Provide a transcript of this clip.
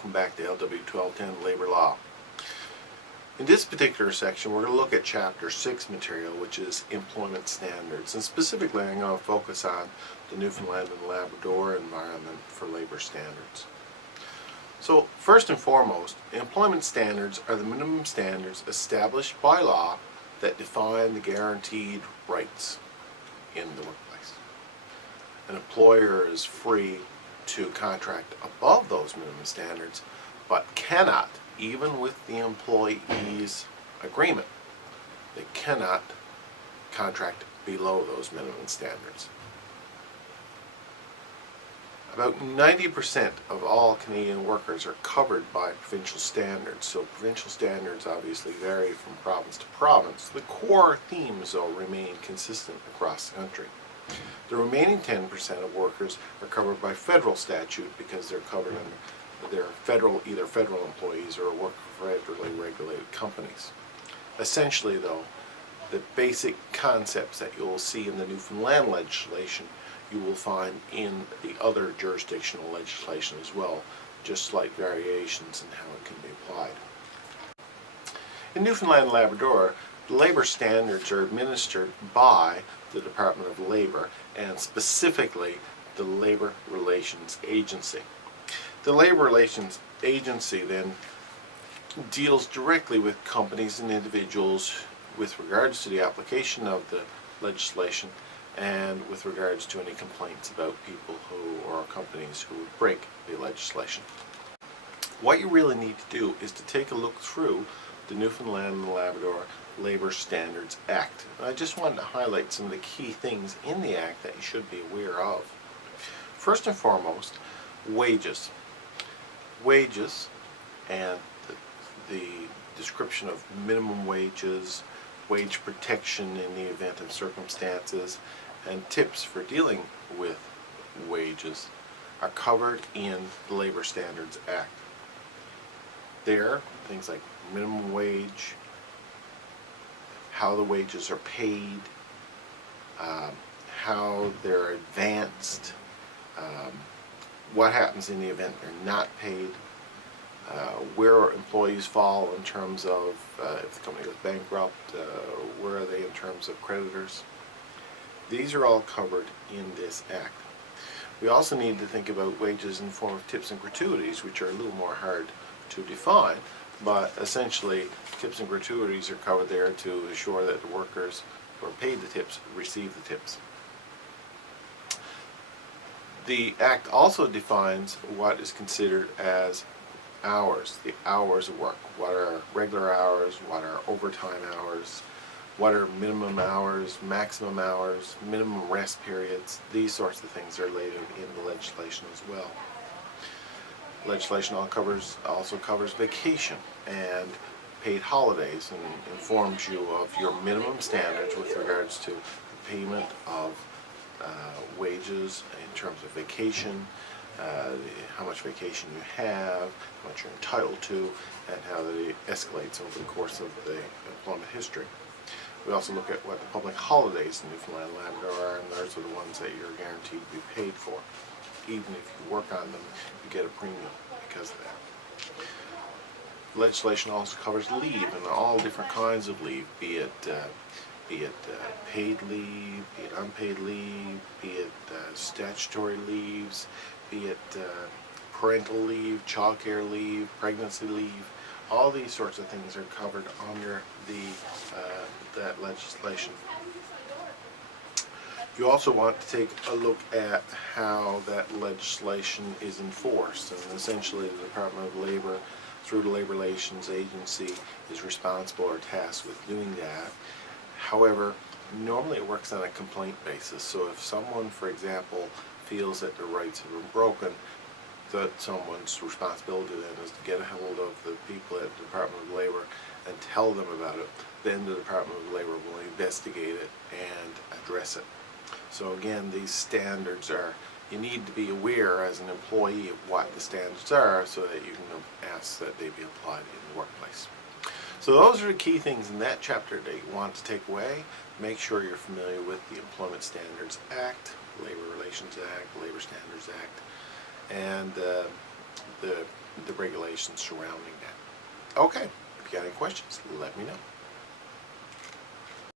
Welcome back to LW1210 Labor Law. In this particular section, we're going to look at Chapter 6 material, which is employment standards. And specifically, I'm going to focus on the Newfoundland and Labrador environment for labor standards. So, first and foremost, employment standards are the minimum standards established by law that define the guaranteed rights in the workplace. An employer is free to contract above those minimum standards, but cannot, even with the employee's agreement, they cannot contract below those minimum standards. About 90% of all Canadian workers are covered by provincial standards, so provincial standards obviously vary from province to province. The core themes, though, remain consistent across the country. The remaining 10% of workers are covered by federal statute because they're covered under their either federal employees or work for federally regulated companies. Essentially, though, the basic concepts that you'll see in the Newfoundland legislation you will find in the other jurisdictional legislation as well, just slight variations in how it can be applied. In Newfoundland and Labrador, the labor standards are administered by the Department of Labor, and specifically the Labor Relations Agency. The Labor Relations Agency then deals directly with companies and individuals with regards to the application of the legislation and with regards to any complaints about people who or companies who would break the legislation. What you really need to do is to take a look through the Newfoundland and Labrador Labor Standards Act. And I just wanted to highlight some of the key things in the Act that you should be aware of. First and foremost, wages. Wages and the description of minimum wages, wage protection in the event of circumstances, and tips for dealing with wages are covered in the Labor Standards Act. There, things like minimum wage, how the wages are paid, how they're advanced, what happens in the event they're not paid, where employees fall in terms of if the company goes bankrupt, where are they in terms of creditors. These are all covered in this Act. We also need to think about wages in the form of tips and gratuities, which are a little more hard to define, but essentially tips and gratuities are covered there to assure that the workers who are paid the tips receive the tips. The Act also defines what is considered as hours, the hours of work. What are regular hours, what are overtime hours, what are minimum hours, maximum hours, minimum rest periods. These sorts of things are laid in the legislation as well. Legislation also covers vacation and paid holidays and informs you of your minimum standards with regards to the payment of wages in terms of vacation, how much vacation you have, how much you're entitled to, and how that escalates over the course of the employment history. We also look at what the public holidays in Newfoundland and Labrador are, and those are the ones that you're guaranteed to be paid for. Even if you work on them, you get a premium because of that. Legislation also covers leave and all different kinds of leave, be it paid leave, be it unpaid leave, be it statutory leaves, be it parental leave, childcare leave, pregnancy leave. All these sorts of things are covered under that legislation. You also want to take a look at how that legislation is enforced, and essentially the Department of Labor, through the Labor Relations Agency, is responsible or tasked with doing that. However, normally it works on a complaint basis, so if someone, for example, feels that their rights have been broken, that someone's responsibility then is to get a hold of the people at the Department of Labor and tell them about it. Then the Department of Labor will investigate it and address it. So again, these standards you need to be aware as an employee of what the standards are so that you can ask that they be applied in the workplace. So those are the key things in that chapter that you want to take away. Make sure you're familiar with the Employment Standards Act, Labor Relations Act, Labor Standards Act, and the the regulations surrounding that. Okay, if you got any questions, let me know.